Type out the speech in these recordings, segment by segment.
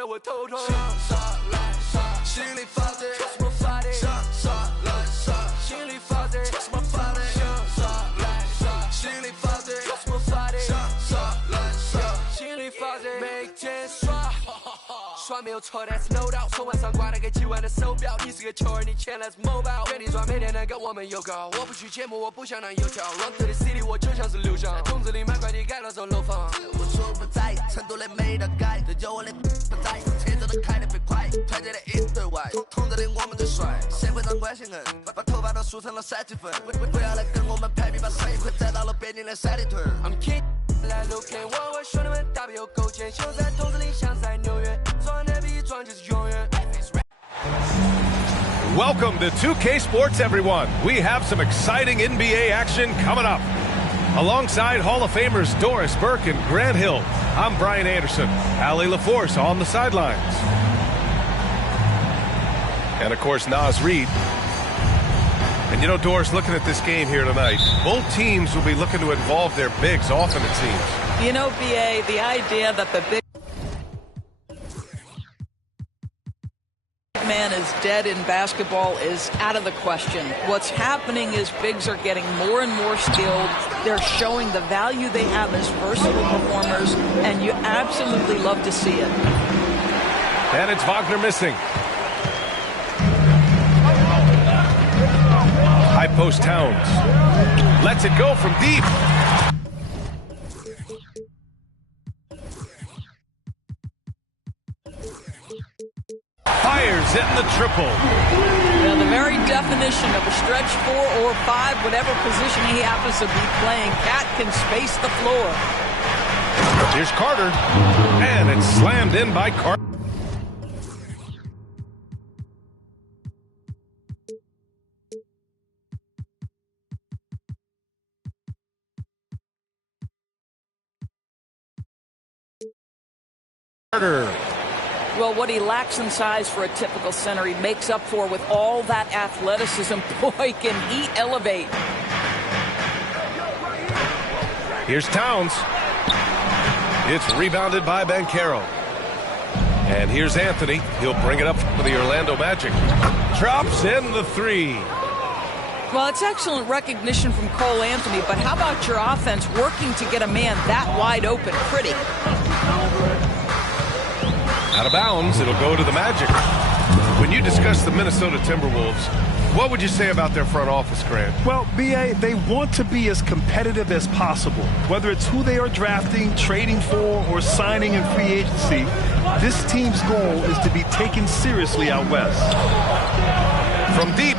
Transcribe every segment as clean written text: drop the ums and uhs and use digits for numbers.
得我头痛。傻来傻，心里发呆，说什么发呆？傻来傻，心里发呆，说什么发呆？傻来傻，心里发呆，说什么发呆？傻来傻，心里发呆，每天耍。耍没有错 ，That's no doubt。手腕上挂了个几万的手表，你是个球儿，你钱来自某宝。原地转每天能跟我们有搞，我不去节目，我不想当油条。Run to the city， 我就像是刘翔，在筒子里买快递改了座楼房。我说不在，成都的没得改，这就我的不在，车子都开得飞快，团结的一对外，筒子里我们最帅，社会上关系硬，把头发都梳成了3级粉，不要来跟我们攀比，把生意会栽到了北京的三里屯。I'm king。来路骗我，我兄弟们大笔有勾践，就在筒子里像在纽约，撞的比撞就是永远。Welcome to 2K Sports, everyone. We have some exciting NBA action coming up. Alongside Hall of Famers Doris Burke and Grant Hill, I'm Brian Anderson. Allie LaForce on the sidelines. And, of course, Naz Reid. And, you know, Doris, looking at this game here tonight, both teams will be looking to involve their bigs often, it seems. You know, BA, the idea that the big man is dead in basketball is out of the question. What's happening is bigs are getting more and more skilled. They're showing the value they have as versatile performers, and you absolutely love to see it. And it's Wagner missing. High post Towns. Lets it go from deep. Fires in the triple. Now, the very definition of a stretch 4 or 5, whatever position he happens to be playing, Cat can space the floor. Here's Carter. And it's slammed in by Carter. Well, what he lacks in size for a typical center, he makes up for with all that athleticism. Boy, can he elevate. Here's Towns. It's rebounded by Banchero. And here's Anthony. He'll bring it up for the Orlando Magic. Drops in the 3. Well, it's excellent recognition from Cole Anthony, but how about your offense working to get a man that wide open? Pretty. Out of bounds, it'll go to the Magic. When you discuss the Minnesota Timberwolves, what would you say about their front office, Grant? Well, BA, they want to be as competitive as possible. Whether it's who they are drafting, trading for, or signing in free agency, this team's goal is to be taken seriously out west. From deep,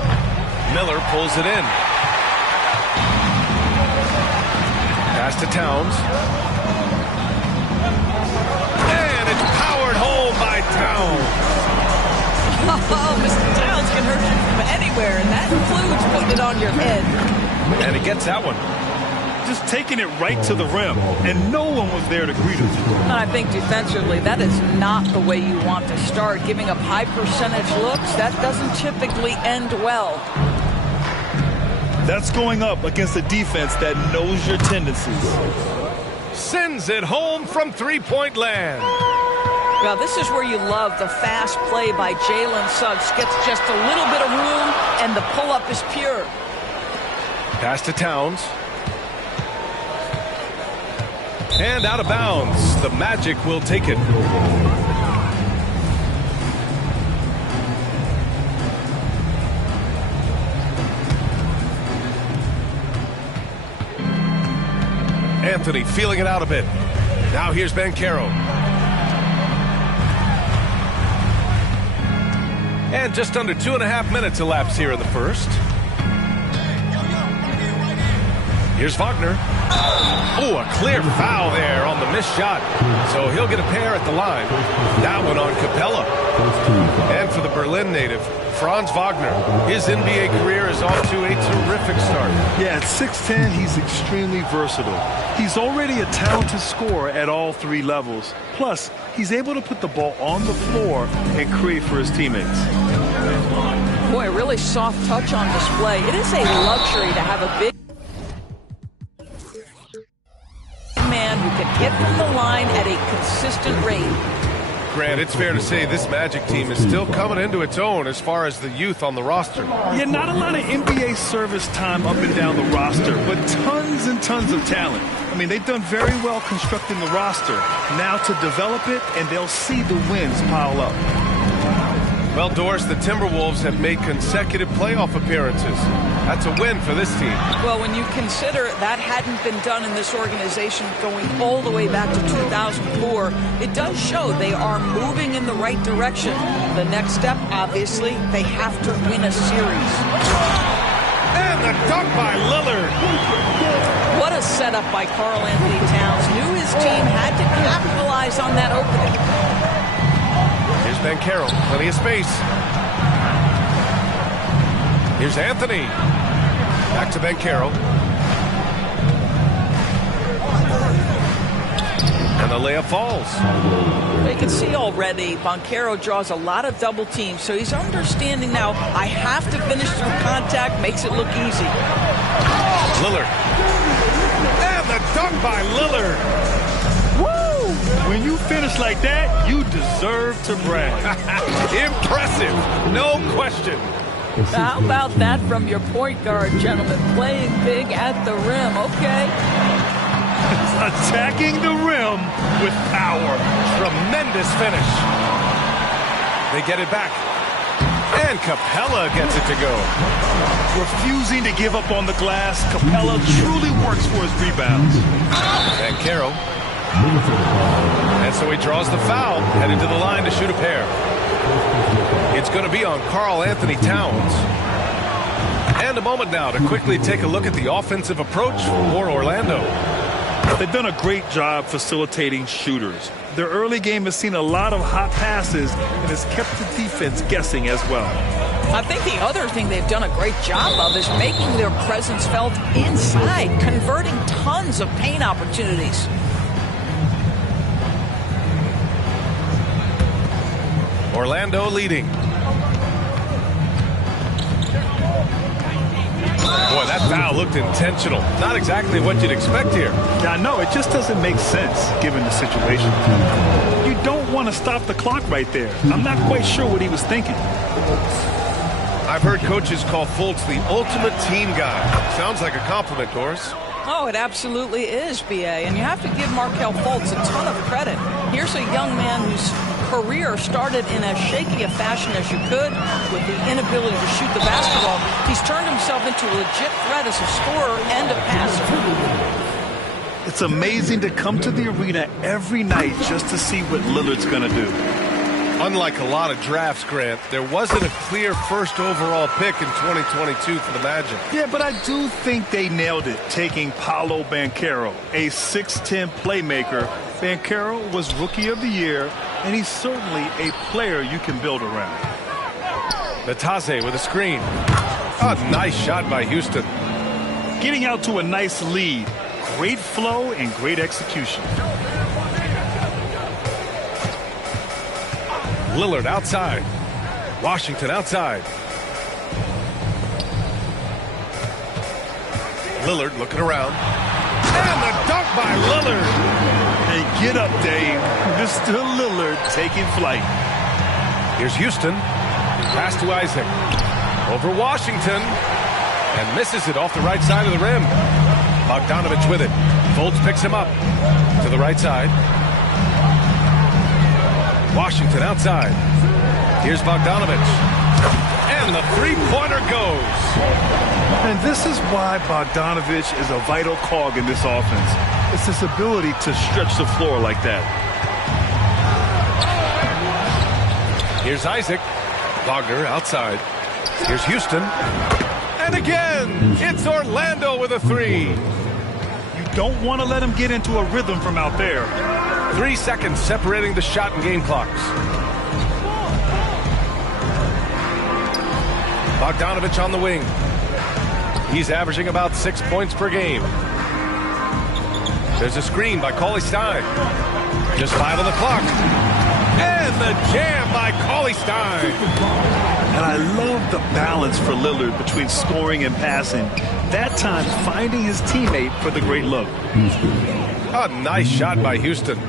Miller pulls it in. Pass to Towns. And it's powered home by Towns. Oh, Mr. Towns can hurt you from anywhere, and that includes putting it on your head. And he gets that one. Just taking it right to the rim, and no one was there to greet him. And I think defensively, that is not the way you want to start. Giving up high percentage looks, that doesn't typically end well. That's going up against a defense that knows your tendencies. Sends it home from three-point land. Now, this is where you love the fast play by Jalen Suggs. Gets just a little bit of room, and the pull-up is pure. Pass to Towns. And out of bounds. The Magic will take it. Anthony feeling it out a bit. Now here's Banchero. And just under 2.5 minutes elapsed here in the first. Here's Wagner. Oh, a clear foul there on the missed shot. So he'll get a pair at the line. That one on Capella. And for the Berlin native, Franz Wagner. His NBA career is off to a terrific start. Yeah, at 6'10", he's extremely versatile. He's already a talented scorer at all three levels. Plus, he's able to put the ball on the floor and create for his teammates. Boy, a really soft touch on display. It is a luxury to have a big man who can hit from the line at a consistent rate. Grant, it's fair to say this Magic team is still coming into its own as far as the youth on the roster. Yeah, not a lot of NBA service time up and down the roster, but tons and tons of talent. I mean, they've done very well constructing the roster. Now to develop it, and they'll see the wins pile up. Well, Doris, the Timberwolves have made consecutive playoff appearances. That's a win for this team. Well, when you consider that hadn't been done in this organization going all the way back to 2004, it does show they are moving in the right direction. The next step, obviously, they have to win a series. And the dunk by Lillard. What a setup by Karl Anthony Towns. Knew his team had to capitalize on that opening. Here's Banchero, plenty of space. Here's Anthony. Back to Banchero. And the layup falls. They can see already Banchero draws a lot of double teams, so he's understanding now, I have to finish through contact, makes it look easy. Lillard. And the dunk by Lillard. When you finish like that, you deserve to brag. Impressive, no question. How about that from your point guard, gentlemen? Playing big at the rim, okay. Attacking the rim with power. Tremendous finish. They get it back. And Capella gets it to go. Refusing to give up on the glass, Capella truly works for his rebounds. Banchero. And so he draws the foul, headed to the line to shoot a pair. It's going to be on Karl Anthony Towns. And a moment now to quickly take a look at the offensive approach for Orlando. They've done a great job facilitating shooters. Their early game has seen a lot of hot passes and has kept the defense guessing as well. I think the other thing they've done a great job of is making their presence felt inside, converting tons of paint opportunities. Orlando leading. Boy, that foul looked intentional. Not exactly what you'd expect here. Yeah, I know. It just doesn't make sense given the situation. You don't want to stop the clock right there. I'm not quite sure what he was thinking. I've heard coaches call Fultz the ultimate team guy. Sounds like a compliment, Doris. Oh, it absolutely is, B.A., and you have to give Markelle Fultz a ton of credit. Here's a young man whose career started in as shaky a fashion as you could with the inability to shoot the basketball. He's turned himself into a legit threat as a scorer and a passer. It's amazing to come to the arena every night just to see what Lillard's going to do. Unlike a lot of drafts, Grant, there wasn't a clear first overall pick in 2022 for the Magic. Yeah, but I do think they nailed it, taking Paolo Banchero, a 6'10 playmaker. Banchero was Rookie of the Year, and he's certainly a player you can build around. Nataze with a screen. A nice shot by Houston. Getting out to a nice lead. Great flow and great execution. Lillard outside. Washington outside. Lillard looking around. And the dunk by Lillard. Hey, get up, Dave. Mr. Lillard taking flight. Here's Houston. Pass to Isaac. Over Washington. And misses it off the right side of the rim. Bogdanovich with it. Fultz picks him up. To the right side. Washington outside. Here's Bogdanovich. And the three-pointer goes. And this is why Bogdanovich is a vital cog in this offense. It's his ability to stretch the floor like that. Here's Isaac. Wagner outside. Here's Houston. And again, it's Orlando with a three. You don't want to let him get into a rhythm from out there. 3 seconds separating the shot and game clocks. Bogdanovich on the wing. He's averaging about 6 points per game. There's a screen by Cauley-Stein. Just 5 on the clock. And the jam by Cauley-Stein. And I love the balance for Lillard between scoring and passing. That time finding his teammate for the great look. A nice shot by Houston.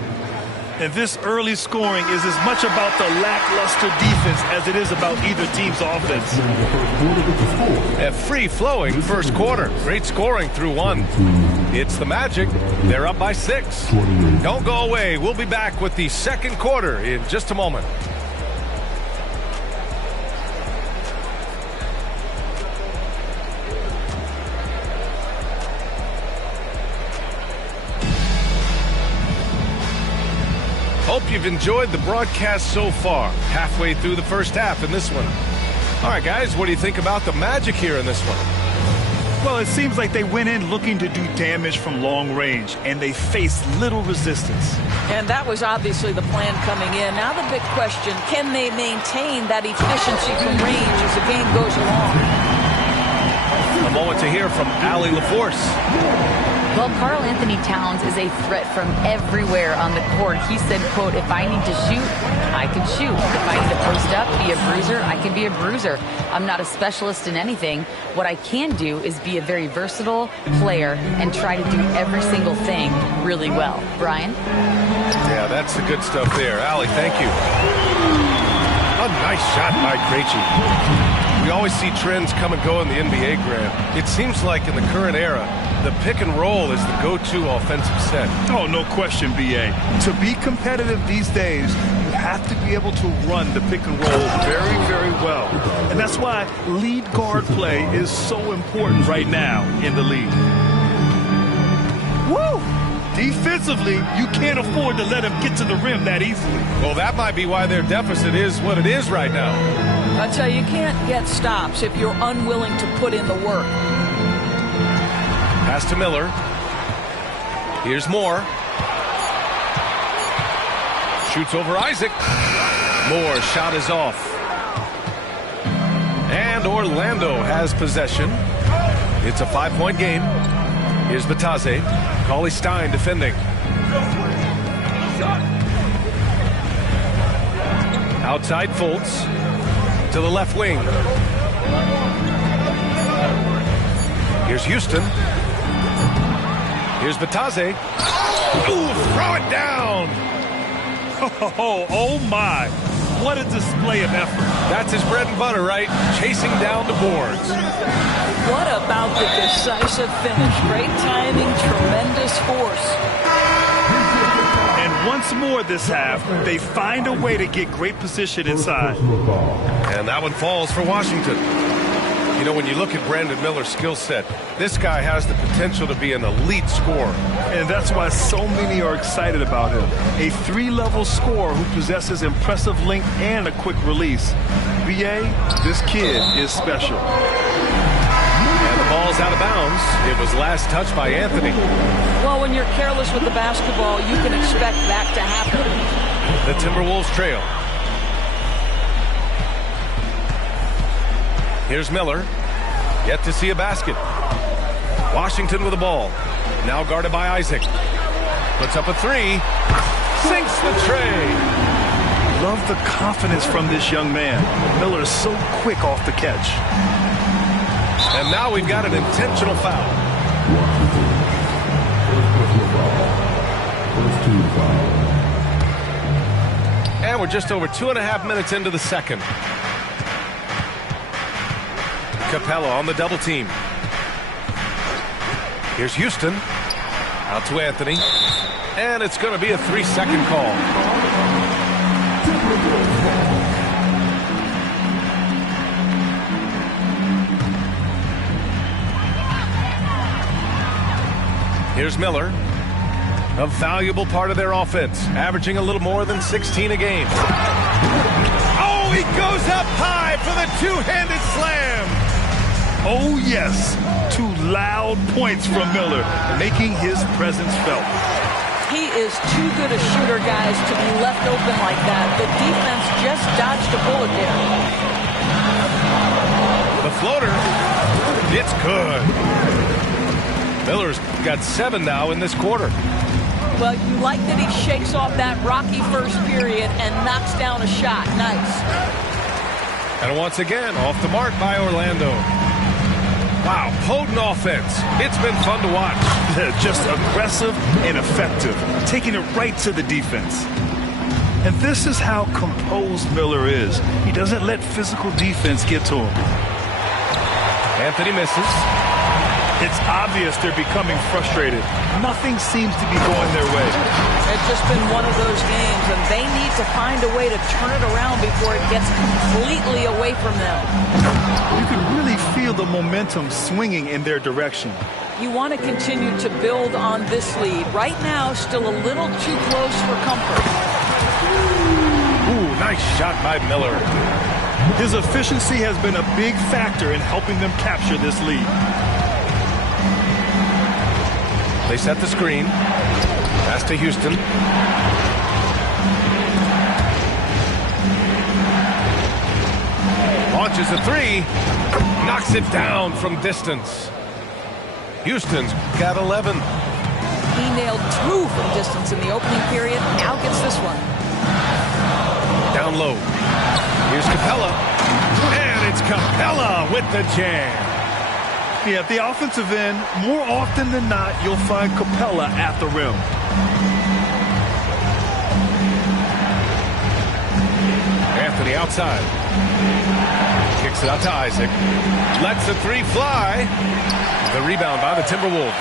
And this early scoring is as much about the lackluster defense as it is about either team's offense. A free-flowing first quarter. Great scoring through one. It's the Magic. They're up by 6. Don't go away. We'll be back with the second quarter in just a moment. Hope you've enjoyed the broadcast so far. Halfway through the first half in this one. All right, guys, what do you think about the Magic here in this one? Well, it seems like they went in looking to do damage from long range, and they faced little resistance. And that was obviously the plan coming in. Now the big question, can they maintain that efficiency from range as the game goes along? A moment to hear from Allie LaForce. Well, Karl Anthony Towns is a threat from everywhere on the court. He said, quote, if I need to shoot, I can shoot. If I need to post up, be a bruiser, I can be a bruiser. I'm not a specialist in anything. What I can do is be a very versatile player and try to do every single thing really well. Brian? Yeah, that's the good stuff there. Allie, thank you. A nice shot by Krejci. We always see trends come and go in the NBA, Graham. It seems like in the current era, the pick and roll is the go-to offensive set. Oh, no question, B.A. To be competitive these days, you have to be able to run the pick and roll very, very well. And that's why lead guard play is so important right now in the league. Woo! Defensively, you can't afford to let him get to the rim that easily. Well, that might be why their deficit is what it is right now. I tell you, you can't get stops if you're unwilling to put in the work. Pass to Miller. Here's Moore. Shoots over Isaac. Moore's shot is off. And Orlando has possession. It's a 5-point game. Here's Batase. Cauley Stein defending. Outside Fultz. To the left wing. Here's Houston. Here's Batase. Ooh, throw it down. Oh my. What a display of effort. That's his bread and butter, right? Chasing down the boards. What about the decisive finish? Great timing, tremendous force. And once more this half, they find a way to get great position inside. And that one falls for Washington. You know, when you look at Brandon Miller's skill set, this guy has the potential to be an elite scorer. And that's why so many are excited about him. A 3-level scorer who possesses impressive length and a quick release. B.A., this kid is special. And the ball's out of bounds. It was last touched by Anthony. Well, when you're careless with the basketball, you can expect that to happen. The Timberwolves trail. Here's Miller. Yet to see a basket. Washington with the ball. Now guarded by Isaac. Puts up a 3. Sinks the tray. Love the confidence from this young man. Miller is so quick off the catch. And now we've got an intentional foul. And we're just over 2.5 minutes into the second. Capella on the double team. Here's Houston. Out to Anthony. And it's going to be a 3-second call. Here's Miller. A valuable part of their offense, averaging a little more than 16 a game. Oh, he goes up high for the two-handed slam. Oh, yes. 2 loud points from Miller, making his presence felt. He is too good a shooter, guys, to be left open like that. The defense just dodged a bullet there. The floater. It's good. Miller's got 7 now in this quarter. Well, you like that he shakes off that rocky first period and knocks down a shot. Nice. And once again, off the mark by Orlando. Wow, potent offense. It's been fun to watch. Just aggressive and effective, taking it right to the defense. And this is how composed Miller is. He doesn't let physical defense get to him. Anthony misses. It's obvious they're becoming frustrated. Nothing seems to be going their way. It's just been one of those games, and they need to find a way to turn it around before it gets completely away from them. You can really feel the momentum swinging in their direction. You want to continue to build on this lead. Right now, still a little too close for comfort. Ooh, nice shot by Miller. His efficiency has been a big factor in helping them capture this lead. They set the screen. Pass to Houston. Launches a three. Knocks it down from distance. Houston's got 11. He nailed 2 from distance in the opening period. Now gets this one. Down low. Here's Capella. And it's Capella with the jam. Yeah, at the offensive end, more often than not, you'll find Capella at the rim. Anthony outside. Kicks it out to Isaac. Lets the three fly. The rebound by the Timberwolves.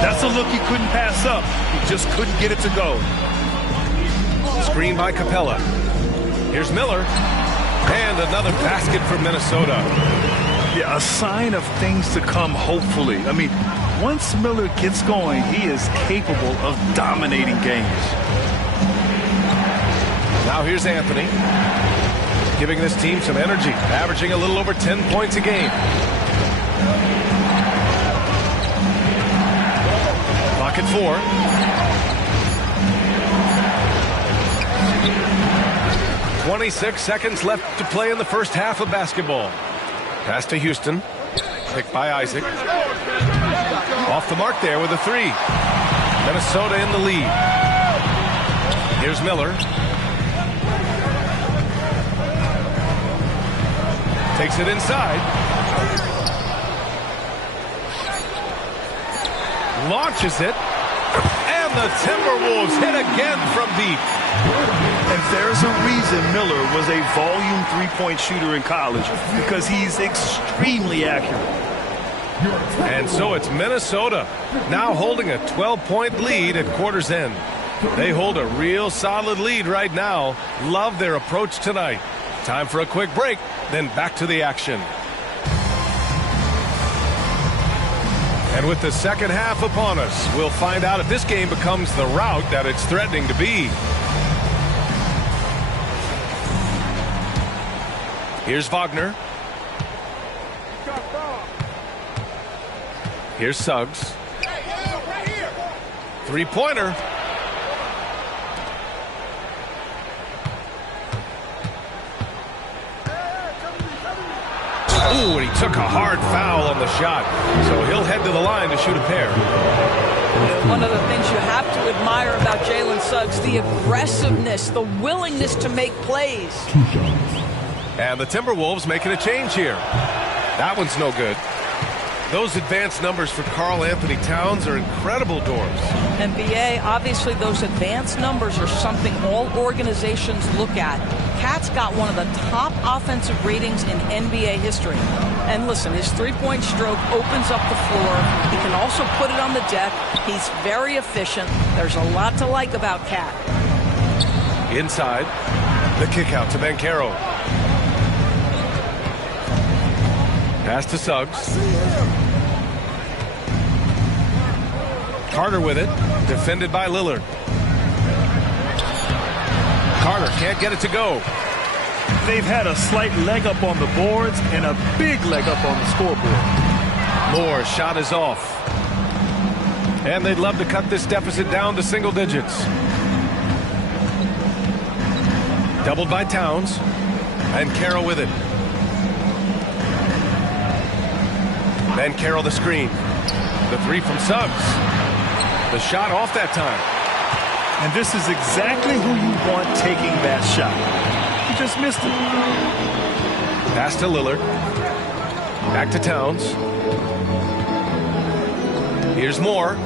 That's a look he couldn't pass up. He just couldn't get it to go. Screen by Capella. Here's Miller. And another basket for Minnesota. Yeah, a sign of things to come, hopefully. I mean, once Miller gets going, he is capable of dominating games. Now here's Anthony. Giving this team some energy. Averaging a little over 10 points a game. Clock at 4. 26 seconds left to play in the first half of basketball. Pass to Houston. Picked by Isaac. Off the mark there with a three. Minnesota in the lead. Here's Miller. Takes it inside. Launches it. And the Timberwolves hit again from deep. And there's a reason Miller was a volume three-point shooter in college, because he's extremely accurate. And so it's Minnesota now holding a 12-point lead at quarter's end. They hold a real solid lead right now. Love their approach tonight. Time for a quick break, then back to the action. And with the second half upon us, we'll find out if this game becomes the rout that it's threatening to be. Here's Wagner. Here's Suggs. Three-pointer. Ooh, and he took a hard foul on the shot. So he'll head to the line to shoot a pair. One of the things you have to admire about Jalen Suggs, the aggressiveness, the willingness to make plays. And the Timberwolves making a change here. That one's no good. Those advanced numbers for Karl Anthony Towns are incredible, Dorbs. And BA, obviously those advanced numbers are something all organizations look at. Cat's got one of the top offensive ratings in NBA history. And listen, his three-point stroke opens up the floor. He can also put it on the deck. He's very efficient. There's a lot to like about Cat. Inside, the kick out to Banchero. Pass to Suggs. Carter with it, defended by Lillard. Carter can't get it to go. They've had a slight leg up on the boards and a big leg up on the scoreboard. Moore's shot is off. And they'd love to cut this deficit down to single digits. Doubled by Towns. And Carroll with it. Banchero the screen. The three from Suggs. The shot off that time. And this is exactly who you want taking that shot. He just missed it. Pass to Lillard. Back to Towns. Here's Moore.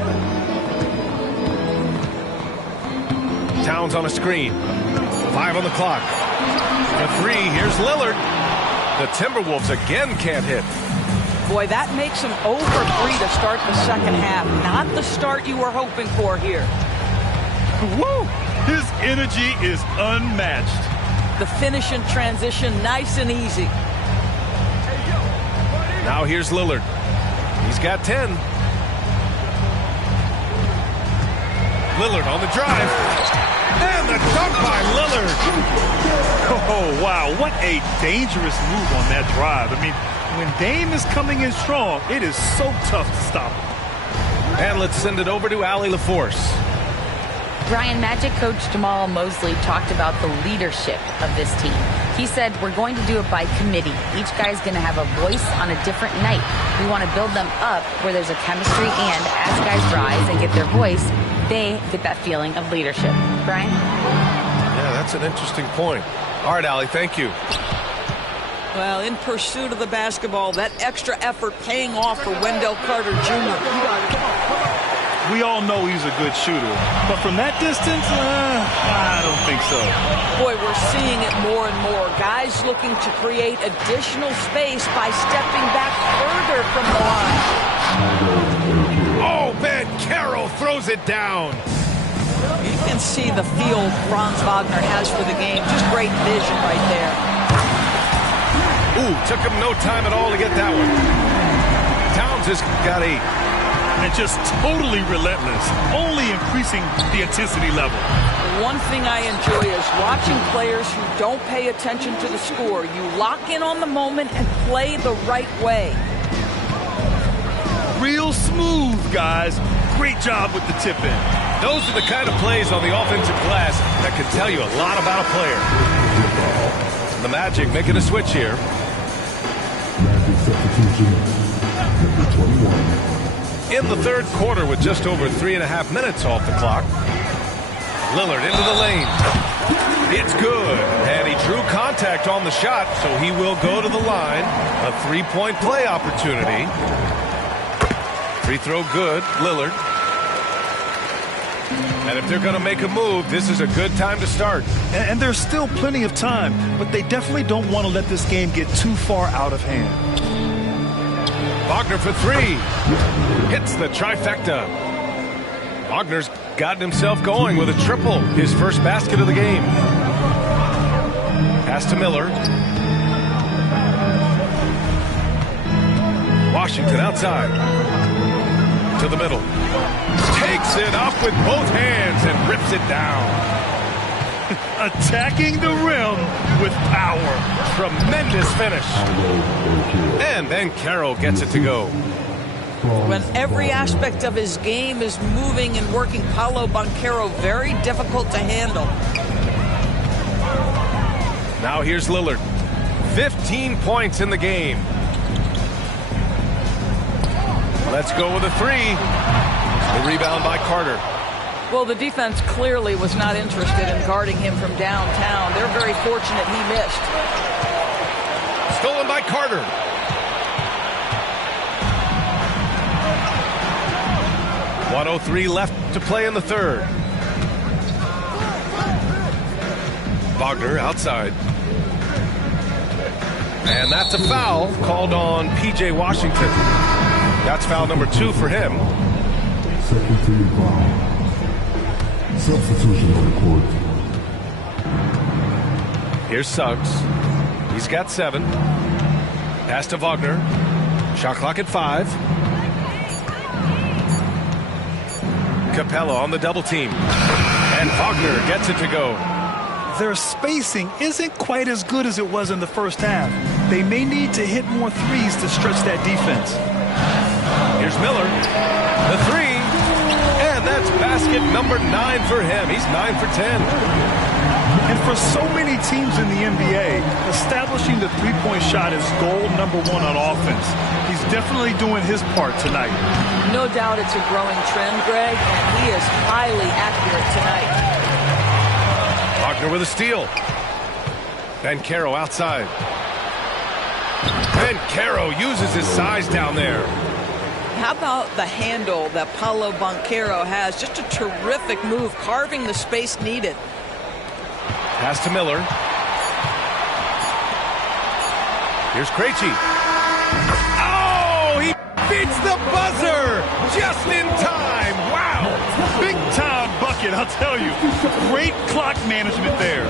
Towns on a screen. 5 on the clock. The 3, here's Lillard. The Timberwolves again can't hit. Boy, that makes them 0 for 3 to start the second half. Not the start you were hoping for here. Woo! His energy is unmatched. The finish in transition, nice and easy. Now here's Lillard. He's got 10. Lillard on the drive. And the dunk by Lillard. Oh, wow. What a dangerous move on that drive. I mean, when Dame is coming in strong, it is so tough to stop him. And let's send it over to Allie LaForce. Brian, Magic coach Jamal Mosley talked about the leadership of this team. He said, we're going to do it by committee. Each guy's going to have a voice on a different night. We want to build them up where there's a chemistry, and as guys rise and get their voice, they get that feeling of leadership. Brian? Yeah, that's an interesting point. All right, Allie, thank you. Well, in pursuit of the basketball, that extra effort paying off for Wendell Carter Jr. We all know he's a good shooter, but from that distance, I don't think so. Boy, we're seeing it more and more. Guys looking to create additional space by stepping back further from the line. Oh, man, Carroll throws it down. You can see the feel Franz Wagner has for the game. Just great vision right there. Ooh, took him no time at all to get that one. Towns has got 8. And just totally relentless, only increasing the intensity level. One thing I enjoy is watching players who don't pay attention to the score. You lock in on the moment and play the right way. Real smooth, guys. Great job with the tip-in. Those are the kind of plays on the offensive glass that can tell you a lot about a player. The Magic making a switch here. Magic substitution, number 21. In the third quarter with just over 3.5 minutes off the clock. Lillard into the lane. It's good. And he drew contact on the shot, so he will go to the line. A 3-point play opportunity. Free throw good, Lillard. And if they're going to make a move, this is a good time to start. And there's still plenty of time, but they definitely don't want to let this game get too far out of hand. Wagner for 3. Hits the trifecta. Wagner's gotten himself going with a triple. His first basket of the game. Pass to Miller. Washington outside. To the middle. Takes it up with both hands and rips it down. Attacking the rim with power. Tremendous finish. And then Carroll gets it to go. When every aspect of his game is moving and working, Paolo Banchero very difficult to handle. Now here's Lillard. 15 points in the game. Let's go with a 3. The rebound by Carter. Well, the defense clearly was not interested in guarding him from downtown. They're very fortunate he missed. Stolen by Carter. .103 left to play in the third. Wagner outside. And that's a foul called on P.J. Washington. That's foul number 2 for him. Second team foul. Substitution on the court. Here's Suggs. He's got 7. Pass to Wagner. Shot clock at 5. Capella on the double team. And Wagner gets it to go. Their spacing isn't quite as good as it was in the first half. They may need to hit more threes to stretch that defense. Here's Miller. The 3. And that's basket number 9 for him. He's 9 for 10. And for so many teams in the NBA, establishing the three-point shot is goal number 1 on offense. He's definitely doing his part tonight. No doubt it's a growing trend, Greg, and he is highly accurate tonight. Wagner with a steal. Banchero outside. Banchero uses his size down there. How about the handle that Paulo Banchero has? Just a terrific move, carving the space needed. Pass to Miller. Here's Krejci. Oh, he beats the buzzer just in time. Wow. Big time bucket, I'll tell you. Great clock management there.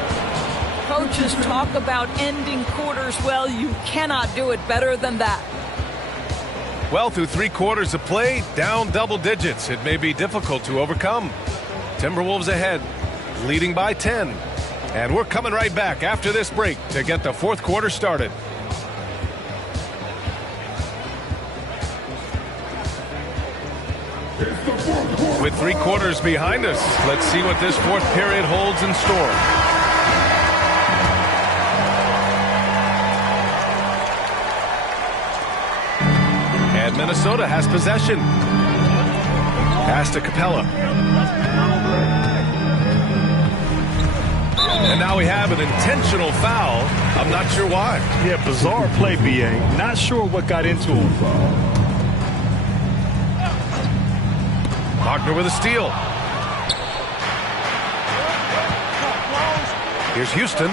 Coaches talk about ending quarters. Well, you cannot do it better than that. Well, through 3 quarters of play, down double digits. It may be difficult to overcome. Timberwolves ahead, leading by 10. And we're coming right back after this break to get the 4th quarter started. With 3 quarters behind us, let's see what this 4th period holds in store. And Minnesota has possession. Pass to Capella. And now we have an intentional foul. I'm not sure why. Yeah, bizarre play, B.A. Not sure what got into him. Wagner with a steal. Here's Houston.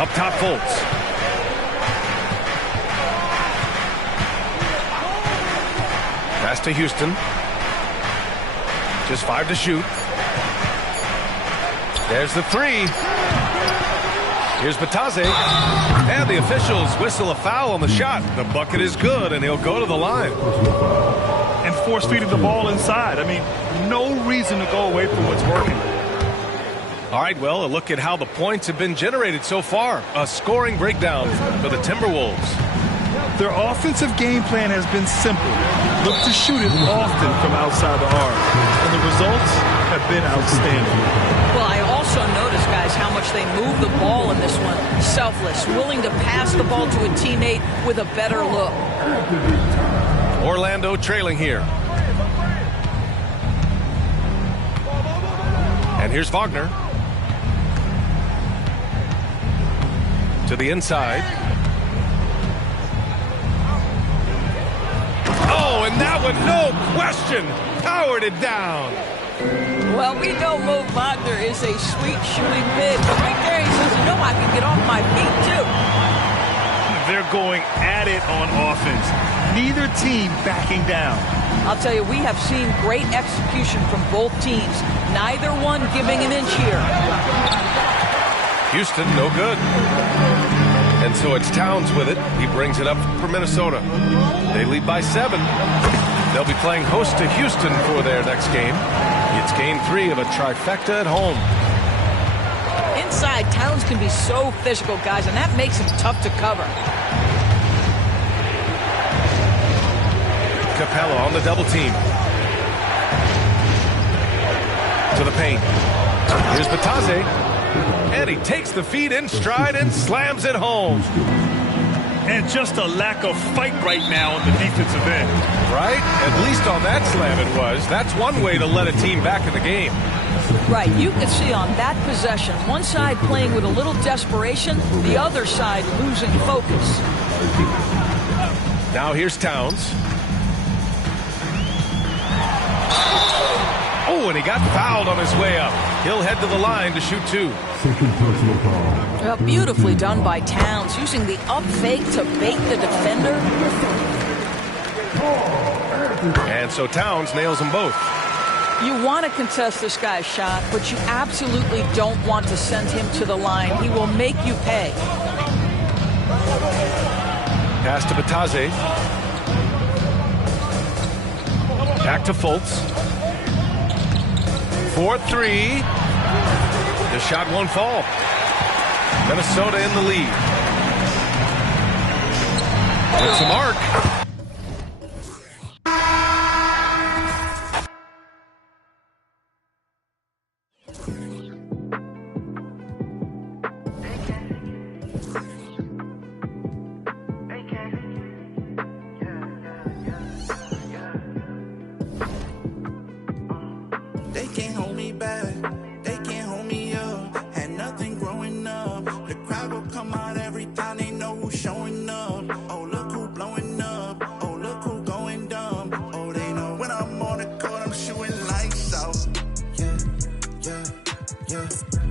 Up top, Fultz. Pass to Houston. Just 5 to shoot. There's the 3. Here's Batase. And the officials whistle a foul on the shot. The bucket is good, and he'll go to the line. And force feeding the ball inside. I mean, no reason to go away from what's working. All right, well, a look at how the points have been generated so far. A scoring breakdown for the Timberwolves. Their offensive game plan has been simple. Look to shoot it often from outside the arc. And the results have been outstanding. Well, I also noticed, guys, how much they move the ball in this one. Selfless, willing to pass the ball to a teammate with a better look. Orlando trailing here. And here's Wagner. To the inside. Oh, and that one, no question, powered it down. Well, we know Mo Wagner is a sweet shooting big, but right there he says, you know, I can get off my feet too. They're going at it on offense. Neither team backing down. I'll tell you, we have seen great execution from both teams. Neither one giving an inch here. Houston, no good. And so it's Towns with it. He brings it up for Minnesota. They lead by 7. They'll be playing host to Houston for their next game. It's game 3 of a trifecta at home. Inside, Towns can be so physical, guys, and that makes him tough to cover. Capella on the double team. To the paint. Here's Batase. And he takes the feed in stride and slams it home. And just a lack of fight right now on the defensive end. Right? At least on that slam it was. That's one way to let a team back in the game. Right, you can see on that possession, one side playing with a little desperation, the other side losing focus. Now here's Towns. Oh, and he got fouled on his way up. He'll head to the line to shoot 2. Second personal foul. Well, beautifully done by Towns, using the up fake to bait the defender. And so Towns nails them both. You want to contest this guy's shot, but you absolutely don't want to send him to the line. He will make you pay. Pass to Batase. Back to Fultz. 4-3. The shot won't fall. Minnesota in the lead. It's a mark. They can't hold me back, they can't hold me up. Had nothing growing up. The crowd will come out every time they know who's showing up. Oh, yeah.